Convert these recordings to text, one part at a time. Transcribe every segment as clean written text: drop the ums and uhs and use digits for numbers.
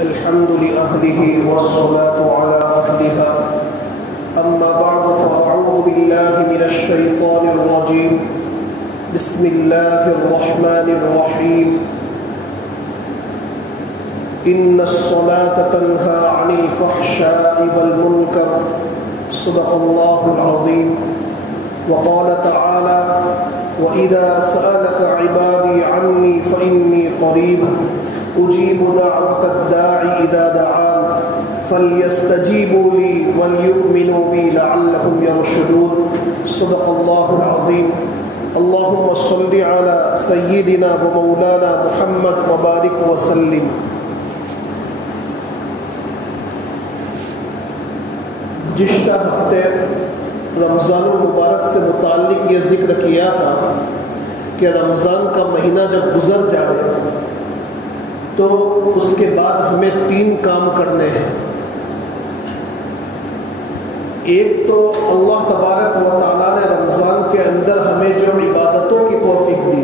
الحمد لأهله والصلاة على أهلها أما بعد فأعوذ بالله من الشيطان الرجيم بسم الله الرحمن الرحيم إن الصلاة تنهى عن الفحشاء والمنكر صدق الله العظيم وقال تعالى وإذا سألك عبادي عني فإني قريب أجيب دعوة الداع إذا دعان فليستجيبوا لي وليؤمنوا بي لعلهم يرشدون صدق الله العظيم اللهم صل على سيدنا ومولانا محمد وبارك وسلم. گزشتہ ہفتے رمضان المبارک سے متعلق یہ ذکر کیا تھا کہ رمضان کا مہینہ جب گزر جائے تو اس کے بعد ہمیں 3 کام کرنے ہیں. ایک تو اللہ تبارک و تعالیٰ نے رمضان کے اندر ہمیں جو عبادتوں کی توفیق دی،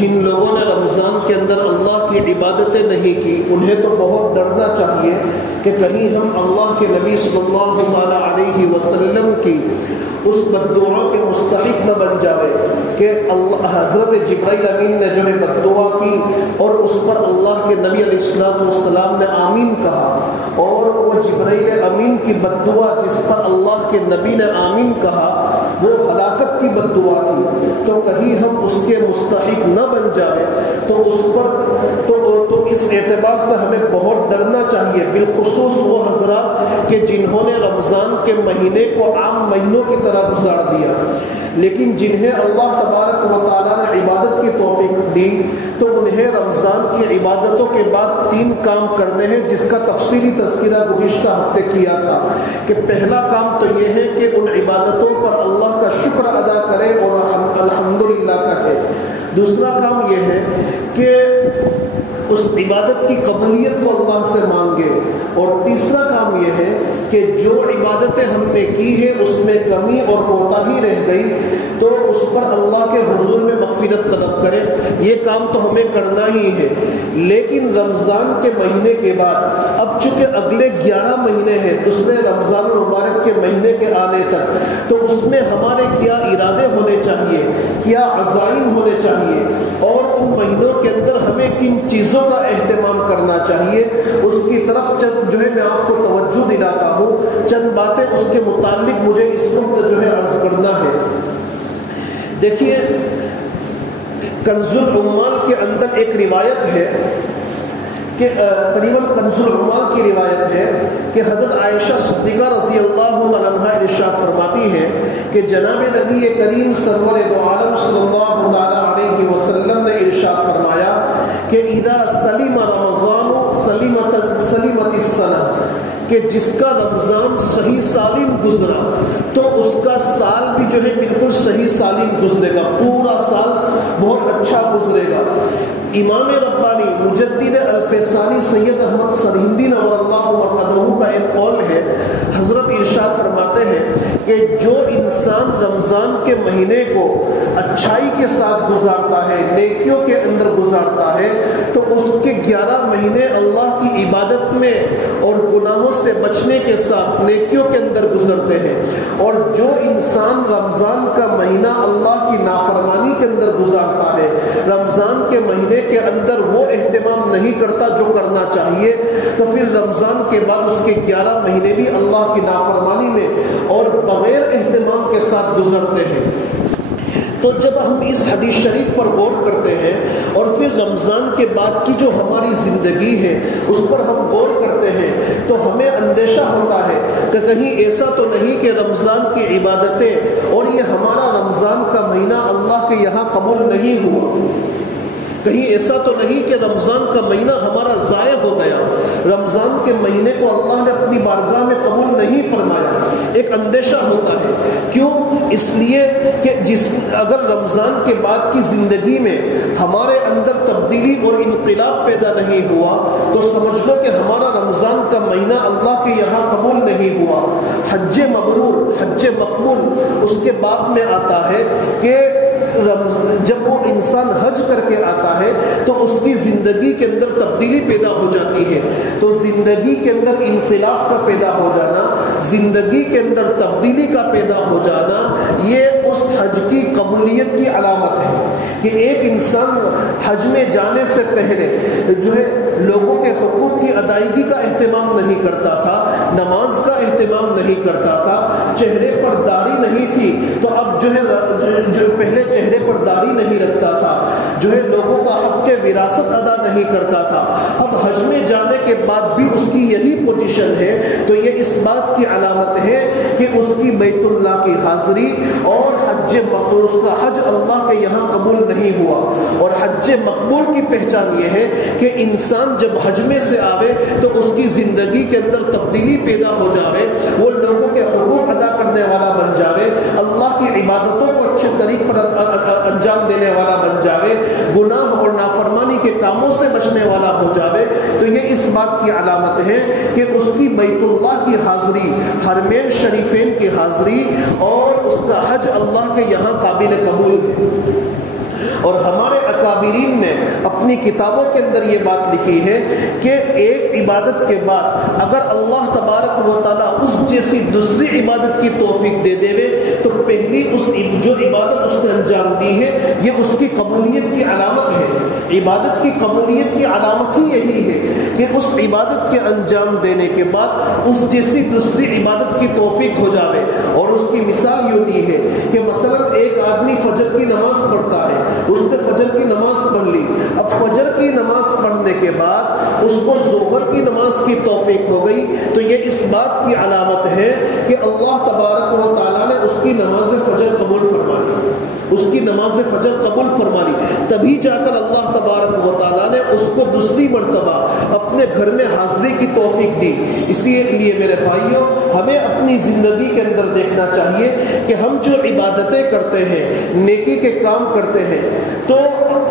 جن لوگوں نے رمضان کے اندر اللہ کی عبادتیں نہیں کی انہیں تو بہت ڈرنا چاہیے کہ کہیں ہم اللہ کے نبی صلی اللہ علیہ وسلم کی اس بددعا کے مستحق نہ بن جاوے کہ حضرت جبرائیل امین نے جو ہے بددعا کی اور اس پر اللہ کے نبی علیہ السلام نے آمین کہا، اور وہ جبرائیل امین کی بددعا جس پر اللہ کے نبی نے آمین کہا وہ ہلاکت کی بددعا تھی. تو کہیں ہم اس کے مستحق نہ بن جاوے تو اس پر تو اس اعتبار سے ہمیں بہت ڈرنا چاہیے، بالخصوص وہ حضرات کہ جنہوں نے رمضان کے مہینے کو عام مہینوں کی طرح گزار دیا، لیکن جنہیں اللہ تبارک و تعالیٰ نے عبادت کی توفیق دی تو انہیں رمضان کی عبادتوں کے بعد 3 کام کرنے ہیں، جس کا تفصیلی تذکرہ گزشتہ ہفتے کیا تھا کہ پہلا کام تو یہ ہے کہ ان عبادتوں پر اللہ کا شکر ادا کرے اور الحمدللہ کہے. دوسرا کام یہ ہے کہ اس عبادت کی قبولیت کو اللہ سے مانگے، اور تیسرا کام یہ ہے کہ جو عبادتیں ہم نے کی ہے اس میں کمی اور کوتاہی رہ گئی تو اس پر اللہ کے حضور میں مغفرت طلب کرے. یہ کام تو ہمیں کرنا ہی ہے، لیکن رمضان کے مہینے کے بعد اب چونکہ اگلے 11 مہینے ہیں دوسرے رمضان المبارک کے مہینے کے آنے تک، تو اس میں ہمارے کیا ارادے ہونے چاہیے، کیا عزائم ہونے چاہیے، اور ان مہینوں کے اندر ہمیں کن چیزوں کا اہتمام کرنا چاہیے اس کی طرف چند جو ہے میں آپ کو توجہ دلاتا ہوں. چند باتیں اس کے متعلق مجھے اس وقت جو ہے عرض کرنا ہے. دیکھیے کنز العمال کے اندر ایک روایت ہے کہ قریباً کنز العمال کی روایت ہے کہ حضرت عائشہ صدیقہ رضی اللہ عنہا ارشاد فرماتی ہے کہ جناب نبی کریم سرور دو عالم صلی اللہ علیہ وسلم نے ارشاد فرمایا کہ اذا سلم رمضان سلمت السنہ، کہ جس کا رمضان صحیح سالم گزرا تو اس کا سال بھی جو ہے بالکل صحیح سالم گزرے گا، پورا سال بہت اچھا گزرے گا. امام ربانی مجدد الفیصانی سید احمد سرہندی نور اللہ مرقدہ کا ایک قول ہے، حضرت ارشاد فرماتے ہیں کہ جو انسان رمضان کے مہینے کو اچھائی کے ساتھ گزارتا ہے، نیکیوں کے اندر گزارتا ہے، تو اس کے 11 مہینے اللہ کی عبادت میں اور گناہوں سے بچنے کے ساتھ نیکیوں کے اندر گزرتے ہیں. اور جو انسان رمضان کا مہینہ اللہ کی نافرمانی کے اندر گزارتا ہے، رمضان کے مہینے کے اندر وہ اہتمام نہیں کرتا جو کرنا چاہیے، تو پھر رمضان کے بعد اس کے 11 مہینے بھی اللہ کی نافرمانی میں اور بغیر اہتمام کے ساتھ گزرتے ہیں. تو جب ہم اس حدیث شریف پر غور کرتے ہیں اور پھر رمضان کے بعد کی جو ہماری زندگی ہے اس پر ہم غور کرتے ہیں تو ہمیں اندیشہ ہوتا ہے کہ کہیں ایسا تو نہیں کہ رمضان کی عبادتیں اور یہ ہمارا رمضان کا مہینہ اللہ کے یہاں قبول نہیں ہوا، کہیں ایسا تو نہیں کہ رمضان کا مہینہ ہمارا ضائع ہو گیا، رمضان کے مہینے کو اللہ نے اپنی بارگاہ میں قبول نہیں فرمایا. ایک اندیشہ ہوتا ہے. کیوں؟ اس لیے کہ اگر رمضان کے بعد کی زندگی میں ہمارے اندر تبدیلی اور انقلاب پیدا نہیں ہوا تو سمجھ لو کہ ہمارا رمضان کا مہینہ اللہ کے یہاں قبول نہیں ہوا. حج مبرور، حج مقبول اس کے بعد میں آتا ہے کہ جب وہ انسان حج کر کے آتا ہے تو اس کی زندگی کے اندر تبدیلی پیدا ہو جاتی ہے. تو زندگی کے اندر انقلاب کا پیدا ہو جانا، زندگی کے اندر تبدیلی کا پیدا ہو جانا، یہ اس حج کی قبولیت کی علامت ہے کہ ایک انسان حج میں جانے سے پہلے جو ہے لوگوں کے حقوق کی ادائیگی کا اہتمام نہیں کرتا تھا، نماز کا اہتمام نہیں کرتا تھا، چہرے پر داڑھی نہیں تھی تو اب جو ہے جو پہلے چہرے پر داڑھی نہیں رکھتا تھا، جو ہے لوگوں کا حق کے وراثت ادا نہیں کرتا تھا. اب حج میں جانے کے بعد بھی اس کی یہی پوزیشن ہے تو یہ اس بات کی علامت ہے کہ اس کی بیت اللہ کی حاضری اور اس کا حج اللہ کے یہاں قبول نہیں ہوا. اور حج مقبول کی پہچان یہ ہے کہ انسان جب حج میں سے آوے تو اس کی زندگی کے اندر تبدیلی پیدا ہو جاوے، وہ لوگوں کے حقوق ادا کرنے والا بن جاوے، اللہ کی عبادتوں کو اچھے طریق پر انجام دینے والا بن جاوے، گناہ اور نافرمانی کے کاموں سے بچنے والا ہو جاوے. تو یہ اس بات کی علامت ہے کہ اس کی بیت اللہ کی حاضری، حرمین شریفین کی حاضری اور اس کا حج اللہ کے یہاں قابل قبول ہے. اور ہمارے اکابرین نے اپنی کتابوں کے اندر یہ بات لکھی ہے کہ ایک عبادت کے بعد اگر اللہ تبارک و تعالیٰ اس جیسی دوسری عبادت کی توفیق دے دے تو پہلی جو عبادت اس نے انجام دی ہے یہ اس کی قبولیت کی علامت ہے. عبادت کی قبولیت کی علامت ہی یہی ہے کہ اس عبادت کے انجام دینے کے بعد اس جیسی دوسری عبادت کی توفیق ہو جاوے. اور اس کی مثال یوں دی ہے کہ مثلا ایک آدمی فجر کی نماز پڑھتا ہے، اس نے فجر کی نماز پڑھ لی، اب فجر کی نماز پڑھنے کے بعد اس کو ظہر کی نماز کی توفیق ہو گئی تو یہ اس بات کی علامت ہے کہ اللہ تبارک و تعالیٰ نے اس کی نماز فجر قبول فرما لی، اس کی نماز فجر قبول فرما لی. تبھی جا کر اللہ تبارک و تعالیٰ نے اس کو دوسری مرتبہ اپنے گھر میں حاضری کی توفیق دی. اسی لیے میرے بھائیوں ہمیں اپنی زندگی کے اندر دیکھنا چاہیے کہ ہم جو عبادتیں کرتے ہیں، نیکی کے کام کرتے ہیں، تو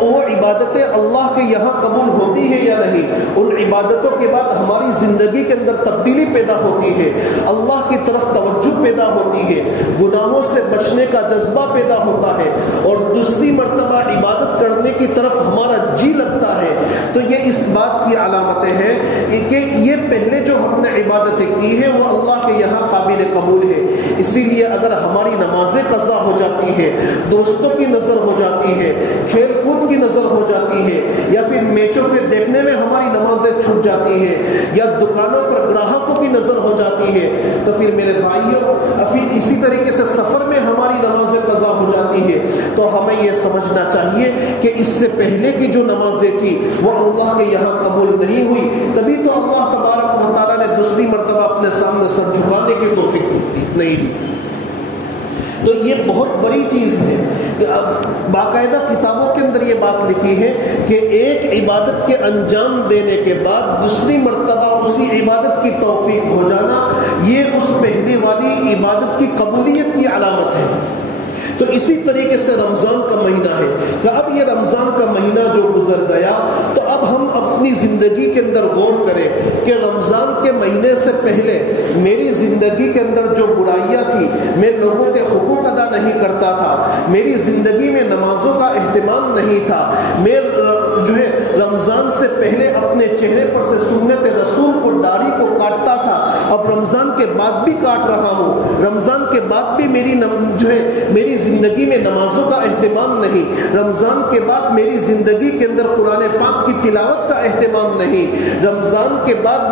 وہ عبادتیں اللہ کے یہاں قبول ہوتی ہے یا نہیں. ان عبادتوں کے بعد ہماری زندگی کے اندر تبدیلی پیدا ہوتی ہے، اللہ کی طرف توجہ پیدا ہوتی ہے، گناہوں سے بچنے کا جذبہ پیدا ہوتا ہے اور دوسری مرتبہ عبادت کرنے کی طرف ہمارا جی لگتا ہے. تو یہ اس بات کی علامتیں ہیں کہ یہ پہلے جو ہم نے عبادتیں کی ہیں وہ اللہ کے یہاں قابل قبول ہے. اسی لیے اگر ہماری نمازیں قضا ہو جاتی ہے، دوستوں کی نظر ہو جاتی ہے، کھیل کود کی نظر ہو جاتی ہے، یا پھر میچوں کے دیکھنے میں ہماری نمازیں چھوٹ جاتی ہیں، یا دکانوں پر گراہکوں کی نظر ہو جاتی ہے، تو پھر میرے بھائیوں پھر اسی طریقے سے سفر میں ہماری نمازیں قضا ہو جاتی ہے. تو ہمیں یہ سمجھنا چاہیے کہ اس سے پہلے کی جو نمازیں تھی وہ اللہ کے یہاں قبول نہیں ہوئی، تبھی تو اللہ تبارک و تعالیٰ نے دوسری مرتبہ اپنے سامنے سر جھکانے کی توفیق نہیں دی. تو یہ بہت بڑی چیز ہے. باقاعدہ کتابوں کے اندر یہ بات لکھی ہے کہ ایک عبادت کے انجام دینے کے بعد دوسری مرتبہ اسی عبادت کی توفیق ہو جانا یہ اس پہلی والی عبادت کی قبولیت کی علامت ہے. تو اسی طریقے سے رمضان کا مہینہ ہے کہ اب یہ رمضان کا مہینہ جو گزر گیا تو اب ہم اپنی زندگی کے اندر غور کریں کہ رمضان کے مہینے سے پہلے میری زندگی کے اندر جو برائیاں تھی، میں لوگوں کے حقوق ادا نہیں کرتا تھا، میری زندگی میں نمازوں کا اہتمام نہیں تھا، میں جو ہے رمضان سے پہلے اپنے چہرے پر سے سنت رسول کو داڑھی کو کاٹتا تھا، اب رمضان کے بعد بھی کاٹ رہا ہوں، رمضان کے بعد بھی میری زندگی میں نمازوں کا اہتمام نہیں، رمضان کے بعد میری زندگی کے اندر قرآن پاک کی تلاوت کا اہتمام نہیں، رمضان کے بعد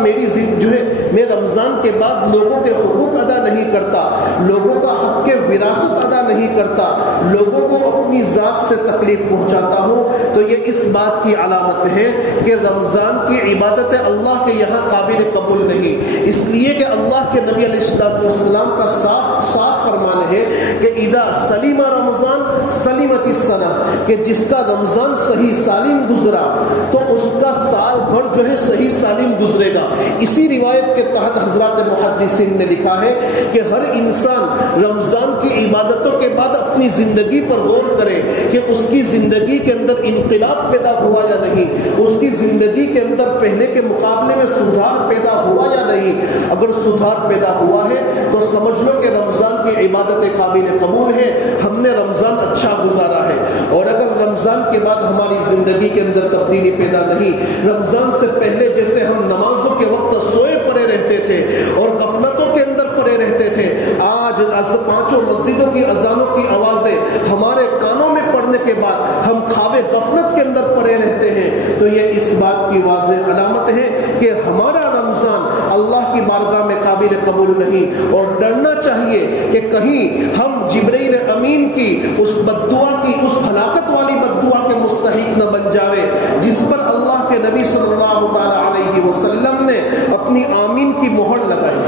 میں رمضان کے بعد لوگوں کے حقوق ادا نہیں کرتا، لوگوں کا حق کے وراثت ادا نہیں کرتا، لوگوں کو اپنی ذات سے تکلیف پہنچاتا ہوں. تو یہ اس بات کی علامت ہے کہ رمضان کی عبادتیں اللہ کے یہاں قابل قبول نہیں. اس لیے کہ اللہ کے نبی علیہ السلام کا صاف فرمان ہے کہ اذا سلیم رمضان سلیمت السنہ، کہ جس کا رمضان صحیح سالم گزرا تو اس کا سال بھر جو ہے صحیح سالم گزرے گا۔ اسی روایت کے تحت حضرات محدثین نے لکھا ہے کہ ہر انسان رمضان کی عبادتوں کے بعد اپنی زندگی پر غور کرے کہ اس کی زندگی کے اندر انقلاب پیدا ہوا یا نہیں، اس کی زندگی کے اندر پہلے کے مقابلے میں سدھار پیدا ہوا یا نہیں۔ اگر سدھار پیدا ہوا ہے تو سمجھ لو کہ رمضان کی عبادت قابل قبول ہے، ہم نے رمضان اچھا گزارا ہے۔ اور اگر رمضان کے بعد ہماری زندگی کے اندر تبدیلی پیدا نہیں، رمضان سے پہلے جیسے ہم نمازوں کے وقت سوئے پڑے رہتے تھے اور غفلتوں کے اندر پڑے رہتے تھے، آج پانچوں مسجدوں کی اذانوں کی آوازیں ہمارے کانوں میں پڑنے کے بعد ہم خواب غفلت کے اندر پڑے رہتے ہیں، تو یہ اس بات کی واضح علامت ہے کہ ہمارا رمضان اللہ کی بارگاہ میں قابل قبول نہیں۔ اور ڈرنا چاہیے کہ کہیں ہم جبرائیل امین کی اس بددعا کی، اس ہلاکت والی بددعا کے مستحق نہ بن جاوے جس پر اللہ کے نبی صلی اللہ تعالی علیہ وسلم نے اپنی آمین کی مہر لگائی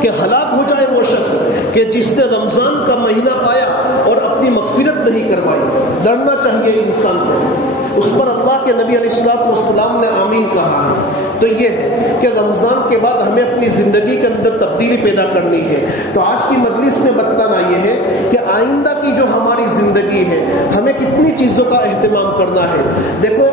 کہ ہلاک ہو جائے وہ شخص کہ جس نے رمضان کا مہینہ پایا اور اپنی مغفرت نہیں کروائی۔ ڈرنا چاہیے انسان کو، اس پر اللہ کے نبی علیہ الصلوۃ والسلام نے آمین کہا ہے۔ تو یہ ہے کہ رمضان کے بعد ہمیں اپنی زندگی کے اندر تبدیلی پیدا کرنی ہے۔ تو آج کی مجلس میں بتلانا یہ ہے کہ آئندہ کی جو ہماری زندگی ہے ہمیں کتنی چیزوں کا اہتمام کرنا ہے۔ دیکھو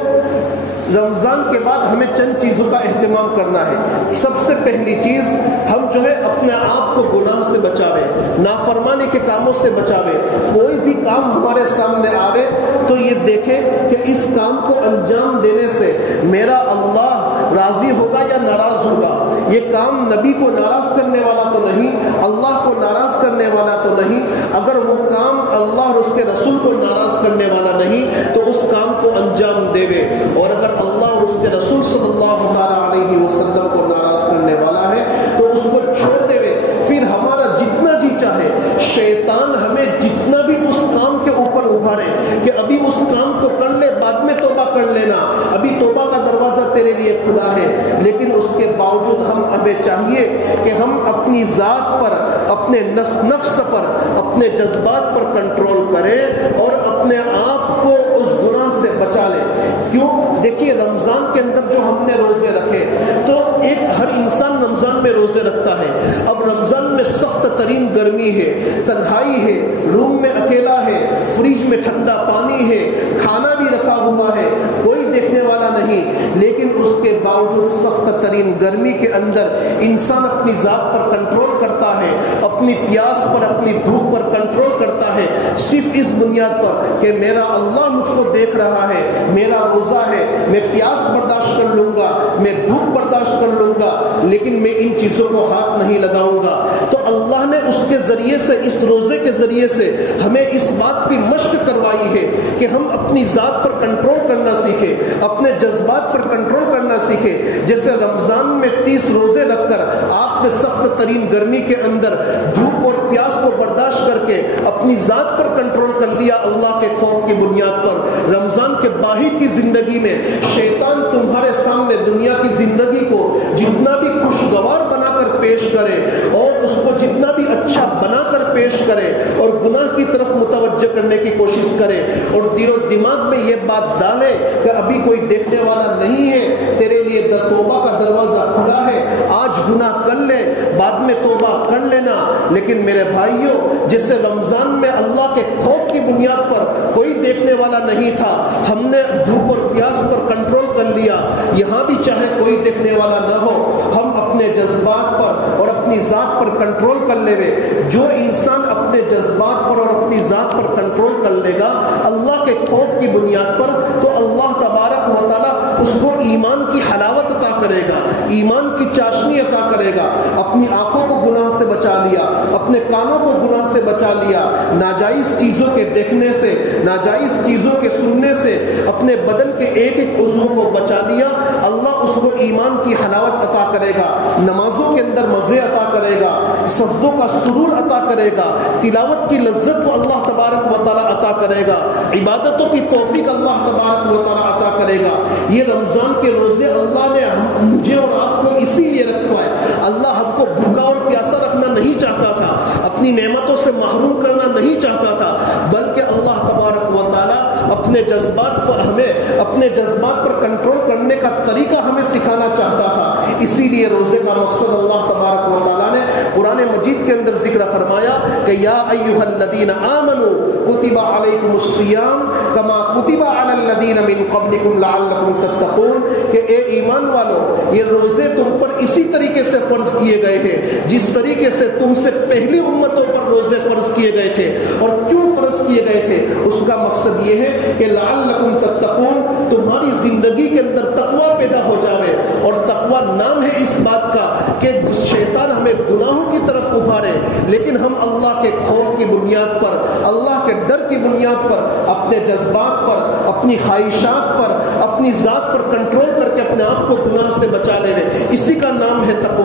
رمضان کے بعد ہمیں چند چیزوں کا اہتمام کرنا ہے۔ سب سے پہلی چیز، ہم جو ہے اپنے آپ کو گناہ سے بچاوے، نافرمانی کے کاموں سے بچاوے۔ کوئی بھی کام ہمارے سامنے آوے تو یہ دیکھیں کہ اس کام کو انجام دینے سے میرا اللہ راضی ہوگا یا ناراض ہوگا۔ یہ کام نبی کو ناراض کرنے والا تو نہیں، اللہ کو ناراض کرنے والا تو نہیں۔ اگر وہ کام اللہ اور اس کے رسول کو ناراض کرنے والا نہیں تو اس کام کو انجام دیوے، اور اگر اللہ اور اس کے رسول صلی اللہ علیہ وسلم کو ناراض کرنے والا ہے تو اس کو چھوڑ دیوے۔ پھر ہمارا جتنا جی چاہے شیطان ہمیں جتنا بھی اس کام کے اوپر ابھارے کہ ابھی اس کام کو کر لے، بعد میں توبہ کر لینا، ابھی توبہ کا دروازہ تیرے لیے کھلا ہے، لیکن اس کے باوجود ہمیں چاہیے کہ ہم اپنی ذات پر، اپنے نفس پر، اپنے جذبات پر کنٹرول کریں اور اپنے آپ کو اس گناہ سے بچا لیں۔ کیوں؟ دیکھیے رمضان کے اندر جو ہم نے روزے رکھے تو ایک ہر انسان رمضان میں روزے رکھتا ہے۔ اب رمضان میں سخت ترین گرمی ہے، تنہائی ہے، روم میں اکیلا ہے، فریج میں ٹھنڈا پانی ہے، کھانا بھی رکھا ہوا ہے، کوئی دیکھنے والا نہیں، لیکن اس کے باوجود سخت ترین گرمی کے اندر انسان اپنی ذات پر کنٹرول کرتا ہے، اپنی پیاس پر، اپنی بھوک پر کنٹرول کرتا ہے، صرف اس بنیاد پر کہ میرا اللہ مجھ کو دیکھ رہا ہے، میرا روزہ ہے، میں پیاس برداشت کر لوں گا، میں بھوک برداشت کر لوں گا، لیکن میں ان چیزوں کو ہاتھ نہیں لگاؤں گا۔ تو اللہ نے اس کے ذریعے سے، اس روزے کے ذریعے سے ہمیں اس بات کی مشق کروائی ہے کہ ہم اپنی ذات پر کنٹرول کرنا سیکھیں، اپنے جذبات پر کنٹرول کرنا سیکھیں۔ جیسے رمضان میں 30 روزے رکھ کر آپ نے سخت ترین گرمی کے اندر بھوک اور پیاس کو برداشت کر کے اپنی ذات پر کنٹرول کر لیا اللہ کے خوف کی بنیاد پر، رمضان کے باہر کی زندگی میں شیطان تمہارے سامنے دنیا کی زندگی کو جتنا بھی خوشگوار بنا کر پیش کرے اور اس کو جتنا بھی اچھا بنا کر پیش کرے اور گناہ کی طرف متوجہ کرنے کی کوشش کرے اور دل و دماغ میں یہ بات ڈالے کہ ابھی کوئی دیکھنے والا نہیں ہے، تیرے لیے توبہ کا دروازہ کھلا ہے، آج گناہ کر لے، بعد میں توبہ کر لینا۔ لیکن میرے بھائیوں، جیسے رمضان میں اللہ کے خوف کی بنیاد پر کوئی دیکھنے والا نہیں تھا، ہم نے بھوک اور پیاس پر کنٹرول کر لیا، یہاں بھی چاہے کوئی دیکھنے والا نہ ہو، ہم اپنے جذبات پر اور اپنی ذات پر کنٹرول کر لے گے۔ جو انسان اپنے جذبات پر اور اپنی ذات پر کنٹرول کر لے گا اللہ کے خوف کی بنیاد پر، تو اللہ تبارک و تعالیٰ اس کو ایمان کی حلاوت عطا کرے گا، ایمان کی چاشنی عطا کرے گا۔ اپنی آنکھوں کو گناہ سے بچا لیا، اپنے کانوں کو گناہ سے بچا لیا، ناجائز چیزوں کے دیکھنے سے، ناجائز چیزوں کے سننے سے اپنے بدن کے ایک ایک عضو کو بچا لیا، اللہ اس کو ایمان کی حلاوت عطا کرے گا، نمازوں کے اندر مزے عطا کرے گا، سجدوں کا سرور عطا کرے گا، تلاوت کی لذت کو اللہ تبارک و تعالیٰ عطا کرے گا، عبادتوں کی توفیق اللہ تبارک و تعالیٰ عطا کرے گا۔ یہ رمضان کے روزے اللہ نے مجھے اور آپ کو اسی لیے رکھا ہے۔ اللہ ہم کو بھوکا اور پیاسا رکھنا نہیں چاہتا تھا، اپنی نعمتوں سے محروم کرنا نہیں چاہتا تھا، بلکہ اللہ تبارک و تعالیٰ اپنی اپنے جذبات پر کنٹرول کرنے کا طریقہ ہمیں سکھانا چاہتا تھا. اسی لیے روزے کا مقصد اللہ تبارک و تعالیٰ نے قرآن مجید کے اندر ذکر فرمایا کہ یا ایھا الذین آمنوا کتب علیکم الصیام کما کتب علی الذین من قبلکم لعلکم تتقون، کہ اے ایمان والو یہ روزے تم پر اسی طریقے سے فرض کیے گئے ہیں جس طریقے سے تم سے پہلی امتوں پر روزے فرض کیے گئے تھے. اور کیوں فرض کیے گئے تھے؟ اس کا مقصد یہ ہے کہ لعلکم تتقون، تمہاری زندگی کے اندر تقوی پیدا ہو جاوے. اور تقوی نام ہے اس بات کا کہ شیطان ہمیں گناہوں کی طرف ابھارے، لیکن ہم اللہ کے خوف کی بنیاد پر، اللہ کے ڈر کی بنیاد پر، اپنے جذبات پر، اپنی خواہشات پر، اپنی ذات پر کنٹرول کر کے اپنے آپ کو گناہ سے بچا لے. اسی کا نام ہے تقوی.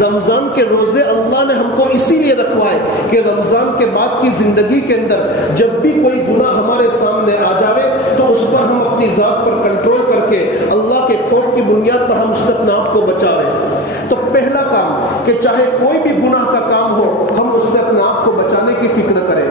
رمضان کے روزے اللہ نے ہم کو اسی لیے رکھوائے کہ رمضان کے بعد کی زندگی کے اندر جب بھی کوئی گناہ ہمارے سامنے آ جاوے تو اس پر ہم اپنی ذات پر کنٹرول کر کے اللہ کے خوف کی بنیاد پر ہم اس سے اپنے آپ کو بچاویں. تو پہلا کام کہ چاہے کوئی بھی گناہ کا کام ہو ہم اس سے اپنے آپ کو بچانے کی فکر کریں،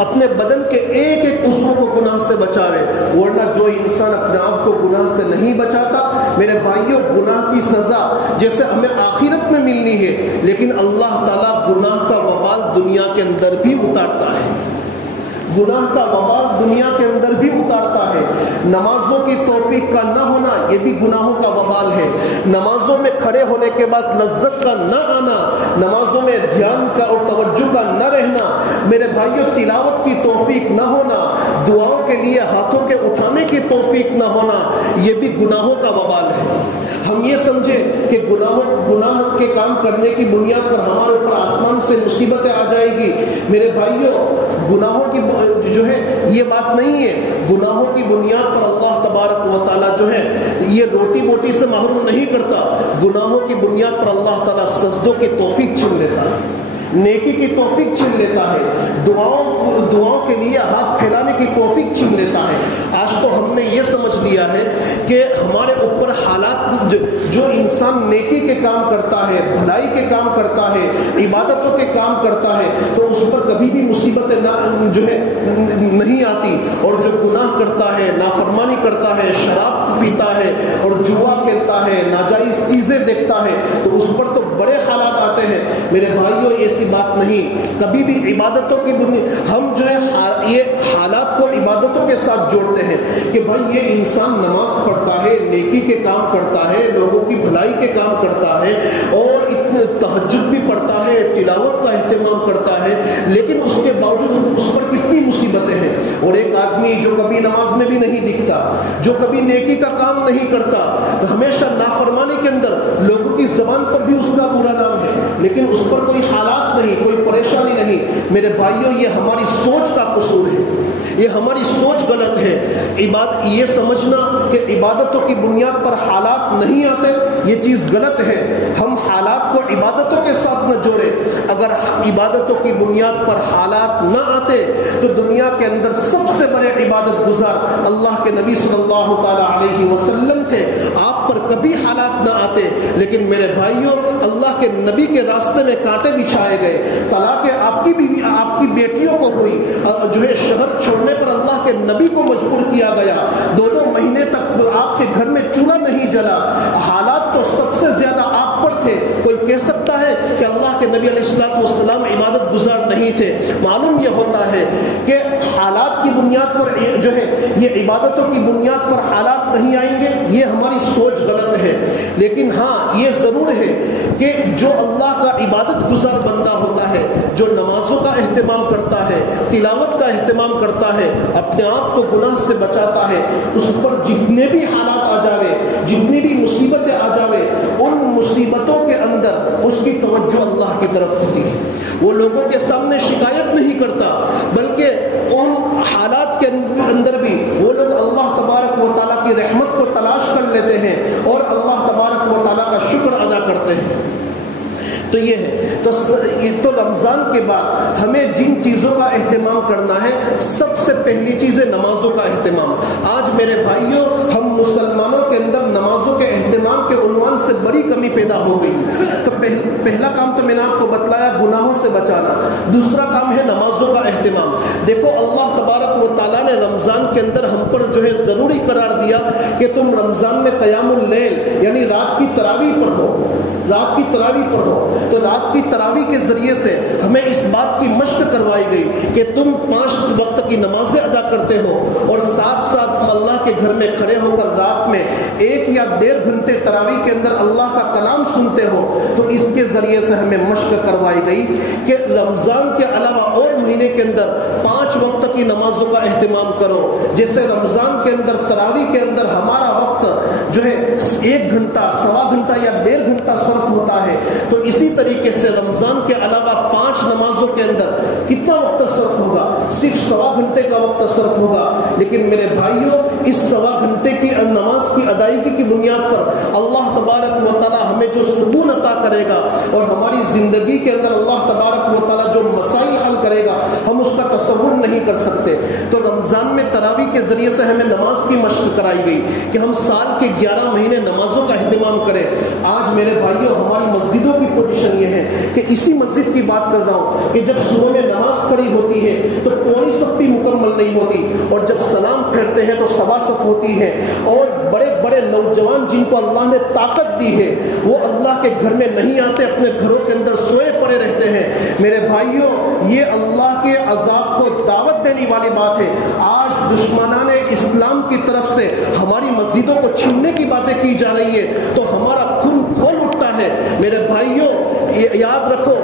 اپنے بدن کے ایک ایک عضو کو گناہ سے بچاوے. ورنہ جو انسان اپنے آپ کو گناہ سے نہیں بچاتا، میرے بھائیوں، گناہ کی سزا جیسے ہمیں آخرت میں ملنی ہے لیکن اللہ تعالیٰ گناہ کا وبال دنیا کے اندر بھی اتارتا ہے. گناہ کا وبال دنیا کے اندر بھی اتارتا ہے. نمازوں کی توفیق کا نہ ہونا یہ بھی گناہوں کا وبال ہے. نمازوں میں کھڑے ہونے کے بعد لذت کا نہ آنا، نمازوں میں دھیان کا اور توجہ کا نہ رہنا، میرے بھائیوں تلاوت کی توفیق نہ ہونا، دعاؤں کے لیے ہاتھوں کے اٹھانے کی توفیق نہ ہونا، یہ بھی گناہوں کا وبال ہے. ہم یہ سمجھیں کہ گناہ کے کام کرنے کی بنیاد پر ہمارے اوپر آسمان سے مصیبتیں آ جائے گی. میرے بھائیوں گناہوں کی جو ہے یہ بات نہیں ہے. گناہوں کی بنیاد پر اللہ تبارک و تعالیٰ جو ہے یہ روٹی بوٹی سے محروم نہیں کرتا. گناہوں کی بنیاد پر اللہ تعالیٰ سجدوں کی توفیق چھین لیتا ہے، نیکی کی توفیق چھین لیتا ہے، دعاؤں کے لیے ہاتھ پھیلانے کی توفیق چھین لیتا ہے. آج تو ہم نے یہ سمجھ لیا ہے کہ ہمارے اوپر حالات، جو انسان نیکی کے کام کرتا ہے، بھلائی کے کام کرتا ہے، عبادتوں کے کام کرتا ہے تو اس پر کبھی بھی مصیبتیں جو ہے نہیں آتی. اور جو گناہ کرتا ہے، نافرمانی کرتا ہے، شراب پیتا ہے اور جوا کھیلتا ہے، ناجائز چیزیں دیکھتا ہے تو اس پر تو بڑے حالات آتے ہیں. میرے بھائیوں ایسی بات نہیں. کبھی بھی عبادتوں کی ہم جو ہے یہ حالات کو عبادتوں کے ساتھ جوڑتے ہیں کہ بھائی یہ انسان نماز پڑھتا ہے، نیکی کے کام کرتا ہے، لوگوں کی بھلائی کے کام کرتا ہے اور اتنے تہجد بھی پڑھتا ہے، تلاوت کا اہتمام کرتا ہے، لیکن اس کے باوجود اس پر کتنی مصیبتیں ہیں. اور ایک آدمی جو کبھی نماز میں بھی نہیں دکھتا، جو کبھی نیکی کا کام نہیں کرتا، ہمیشہ نافرمانی کے اندر، لوگوں کی زبان پر بھی اس کا برا نام ہے لیکن اس پر کوئی حالات نہیں، کوئی پریشانی نہیں. میرے بھائیوں یہ ہماری سوچ کا قصور ہے، یہ ہماری سوچ غلط ہے. یہ سمجھنا کہ عبادتوں کی بنیاد پر حالات نہیں آتے یہ چیز غلط ہے. ہم حالات کو عبادتوں کے ساتھ نہ جوڑیں. اگر عبادتوں کی بنیاد پر حالات نہ آتے تو دنیا کے اندر سب سے بڑے عبادت گزار اللہ کے نبی صلی اللہ تعالی علیہ وسلم تھے. آپ پر کبھی حالات نہ آتے لیکن میرے بھائیوں اللہ کے نبی کے راستے میں کانٹے بچھائے گئے. طلاق آپ کی بیوی، آپ کی بیٹیوں کو ہوئی، جو ہے شہر چھوڑنے پر اللہ کے نبی کو مجبور کیا گیا. 2 مہینے تک آپ کے گھر میں چولہا نہیں جلا. حالات تو سب سے زیادہ آپ پر تھے. کوئی کہہ سکتا ہے کہ اللہ کے نبی علیہ السلام عبادت گزار نہیں تھے؟ معلوم یہ ہوتا ہے کہ حالات کی بنیاد پر جو ہے یہ عبادتوں کی بنیاد پر حالات نہیں آئیں گے، یہ ہماری سوچ غلط ہے. لیکن ہاں یہ ضرور ہے کہ جو اللہ کا عبادت گزار بندہ ہوتا ہے، جو نمازوں کا اہتمام کرتا ہے، تلاوت کا اہتمام کرتا ہے، اپنے آپ کو گناہ سے بچاتا ہے، اس پر جتنے بھی حالات آ جاوے، جتنی بھی مصیبتیں آ جاوے، ان مصیبتوں کے اندر اس کی توجہ اللہ کی طرف ہوتی ہے. وہ لوگوں کے سامنے شکایت نہیں کرتا بلکہ ان حالات کے اندر بھی وہ لوگ اللہ تبارک و تعالیٰ کی رحمت کو تلاش کر لیتے ہیں اور اللہ تبارک و تعالیٰ کا شکر ادا کرتے ہیں. تو یہ ہے تو رمضان کے بعد ہمیں جن چیزوں کا اہتمام کرنا ہے، سب سے پہلی چیز ہے نمازوں کا اہتمام. آج میرے بھائیوں ہم مسلمانوں کے اندر نمازوں کے اہتمام کے عنوان سے سے بڑی کمی پیدا ہو گئی۔ تو پہلا کام تو میں نے آپ کو بتلایا گناہوں سے بچانا، دوسرا کام ہے نمازوں کا اہتمام۔ دیکھو اللہ تبارک و تعالیٰ نے رمضان کے اندر ہم پر جو ہے ضروری قرار دیا کہ تم رمضان میں قیام اللیل یعنی رات کی تراویح پڑھو، رات کی تراویح پڑھو۔ تو رات کی تراویح کے ذریعے سے ہمیں اس بات کی مشق کروائی گئی کہ تم 5 وقت کی نمازیں ادا کرتے ہو اور ساتھ ساتھ اللہ کے گھر میں کھڑے ہو کر رات میں 1 یا 1.5 گھنٹے تراویح کے اندر اللہ کا کلام سنتے ہو۔ تو اس کے ذریعے سے ہمیں مشق کروائی گئی کہ رمضان کے علاوہ اور مہینے کے اندر 5 وقت کی نمازوں کا اہتمام کرو۔ جیسے رمضان کے اندر تراویح کے اندر ہمارا وقت جو ہے 1 گھنٹہ، سوا گھنٹہ یا 1.5 گھنٹہ صرف ہوتا ہے، تو اسی طریقے سے رمضان کے علاوہ 5 نمازوں کے اندر کتنا وقت صرف ہوگا؟ صرف سوا گھنٹے کا وقت صرف ہوگا۔ لیکن میرے بھائیوں، اس سوا گھنٹے کی نماز کی ادائیگی کی بنیاد پر اللہ تبارک و تعالی ہمیں جو سکون عطا کرے گا اور ہماری زندگی کے اندر اللہ تبارک و تعالی جو مسائل حل کرے گا ہم اس کا تصور نہیں کر سکتے۔ تو رمضان میں تراویح کے ذریعے سے ہمیں نماز کی مشق کرائی گئی کہ ہم سال کے 11 مہینے نمازوں کا اہتمام کریں۔ آج میرے بھائیوں ہماری مسجدوں کی پوزیشن یہ ہے کہ اسی مسجد کی بات کر رہا ہوں کہ جب صبح میں نماز کھڑی ہوتی ہے تو پوری صف بھی مکمل نہیں ہوتی، اور جب سلام پھیرتے ہیں تو سوا صف ہوتی ہے، اور بڑے بڑے نوجوان جن کو اللہ نے طاقت دی ہے وہ اللہ کے گھر میں نہیں آتے، اپنے گھروں کے اندر سوئے پڑے رہتے ہیں۔ میرے بھائیوں، یہ اللہ کے عذاب کو دعوت دینے والی بات ہے۔ آج دشمنان اسلام کی طرف سے ہماری مسجدوں کو چھیننے کی باتیں کی جا رہی ہے تو ہمارا خون کھول اٹھتا ہے۔ میرے بھائیوں یاد رکھو،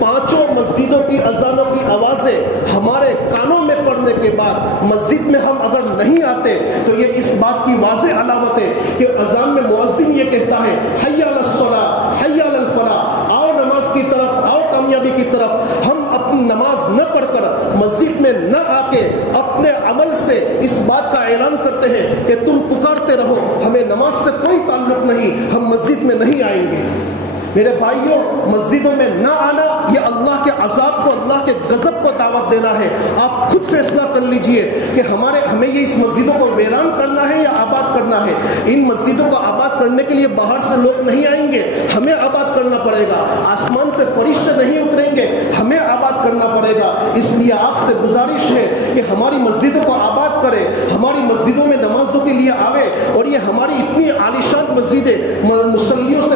5 مسجدوں کی اذانوں کی آوازیں ہمارے کانوں میں پڑنے کے بعد مسجد میں ہم اگر نہیں آتے تو یہ اس بات کی واضح علامت ہے کہ اذان میں مؤذن یہ کہتا ہے حی علی الصلاۃ حی علی الفلاح، آؤ نماز کی طرف، آؤ کامیابی کی طرف۔ ہم اپنی نماز نہ پڑھ کر مسجد میں نہ آ کے اپنے عمل سے اس بات کا اعلان کرتے ہیں کہ تم پکارتے رہو، ہمیں نماز سے کوئی تعلق نہیں، ہم مسجد میں نہیں آئیں گے۔ میرے بھائیوں، مسجدوں میں نہ آنا یہ اللہ کے عذاب کو، اللہ کے غضب کو دعوت دینا ہے۔ آپ خود فیصلہ کر لیجئے کہ ہمیں یہ اس مسجدوں کو ویران کرنا ہے یا آباد کرنا ہے۔ ان مسجدوں کو آباد کرنے کے لیے باہر سے لوگ نہیں آئیں گے، ہمیں آباد کرنا پڑے گا۔ آسمان سے فرشتے نہیں اتریں گے، ہمیں آباد کرنا پڑے گا۔ اس لیے آپ سے گزارش ہے کہ ہماری مسجدوں کو آباد کرے، ہماری مسجدوں میں نمازوں کے لیے آوے، اور یہ ہماری اتنی عالیشان مسجدیں مصلیوں سے